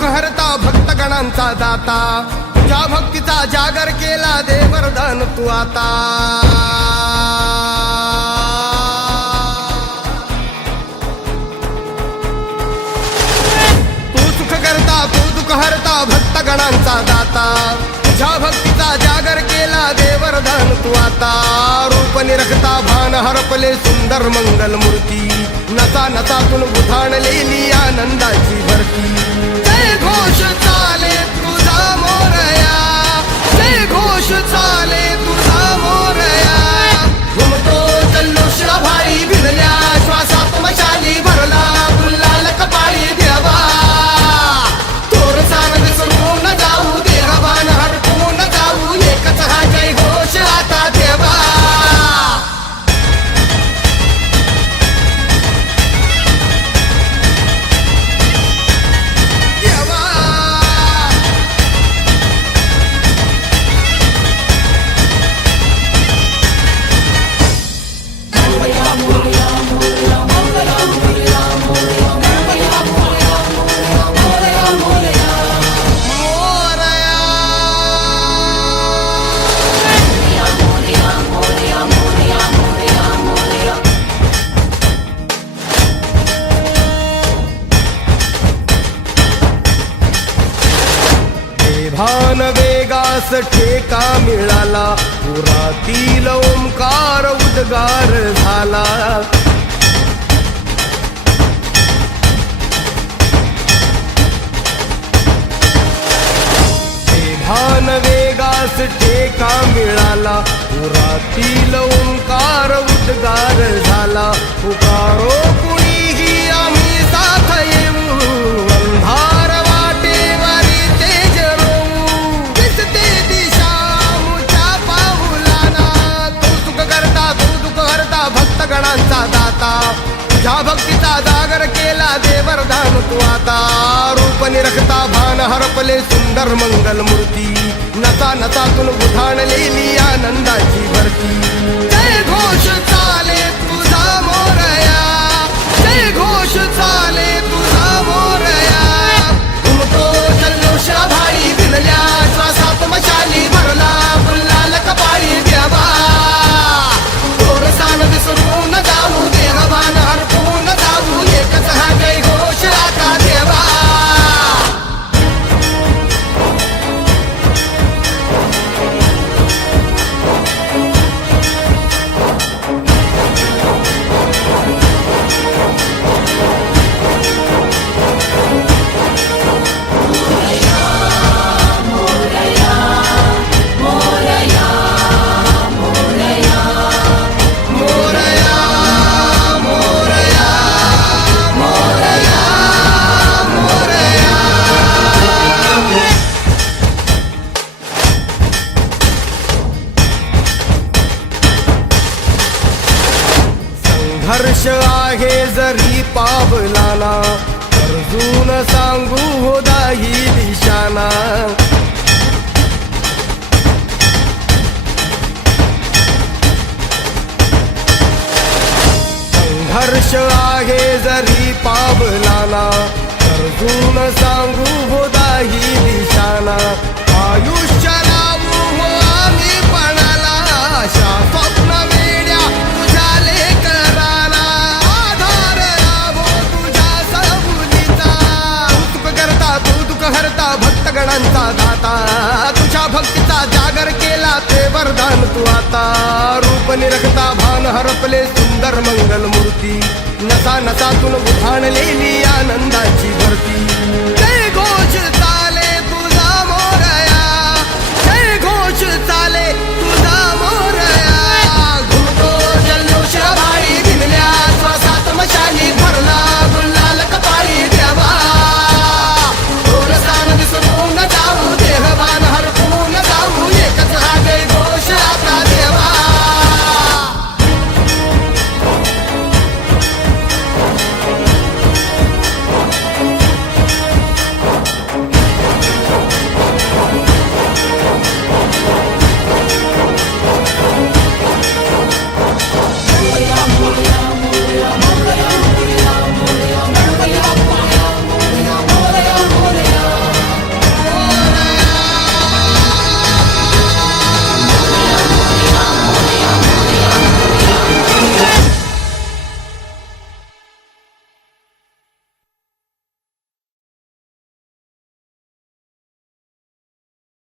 दुःख हरता भक्तगणांचा दाता, तुझ्या भक्तीचा जागर केला दे वरदान तू आता. तू सुख करता तू दुःख हरता भक्तगणांचा दाता, तुझ्या भक्तीचा जागर केला दे वरदान तू आता. रूप निरखता भान हरपले सुंदर मंगल मूर्ती, नसा नसातून उधाणलेली आनंदाची भरती. जय घोष चाले तुझा मोरया, जय घोष चाले तुझा मोरया. घुमतो जल्लोष भाई भिडल्या श्वासात मशाली भरला गुलाल कपाळी देवा. तोर सारंग सुरून जाऊ देहभान हरपून जाऊ, एकच हा जय घोष आता देवा. भान वेगास ठेका मिळाला, पुरातील ओंकार उद्गार झाला. भान वेगास ठेका मिळाला, पुरातील ओंकार उद्गार झाला. पुकारो कुणीही आम्ही साथ येऊ, अंधार वाटेवारी तेज रोवू. दिसते दिशा मुच्या पाऊलाना, तू सुख करता तू दुःख हरता भक्तगणांचा दाता, तुझ्या भक्तीचा जागर केला दे वरदान तू आता. रूप निरखता भान हरपले सुंदर मंगल मूर्ती, नसा नसातून उधाणलेली आनंदाची भरती. जय घोष चाले तुझा मोरया, जय घोष चाले तुझा मोरया. घुमतो जल्लोष भाई भिडल्या श्वासात मशाली भरला गुलाल कपाळी देवा. तोर सान विसरून जाऊ देहभान हरपून जाऊ, एकच हा जय घोष आता देवा. हर्ष आहे जरी पावलाना, अर्जुन सांगू हो दाही दिशाना. संघर्ष आहे जरी पावलाना, अर्जुन सांगू हो दाही दिशाना. आयुष्य लावू हो आम्ही पणाला, आशा स्वप्न वेड्या तुझ्या लेकराला. आधार लाभो तुझ्या सबुलीचा, सुख करता तू दुःख हरता भक्तगणांचा दाता, तुझ्या भक्तीचा जागर केला ते वरदान तू आता. रूप निरखता भान हरपले सुंदर मंगल मूर्ती, नसा नसातून उधाणलेली आनंदाची भरती. जय घोष चाले तुझा मोरया, जय घोष चाले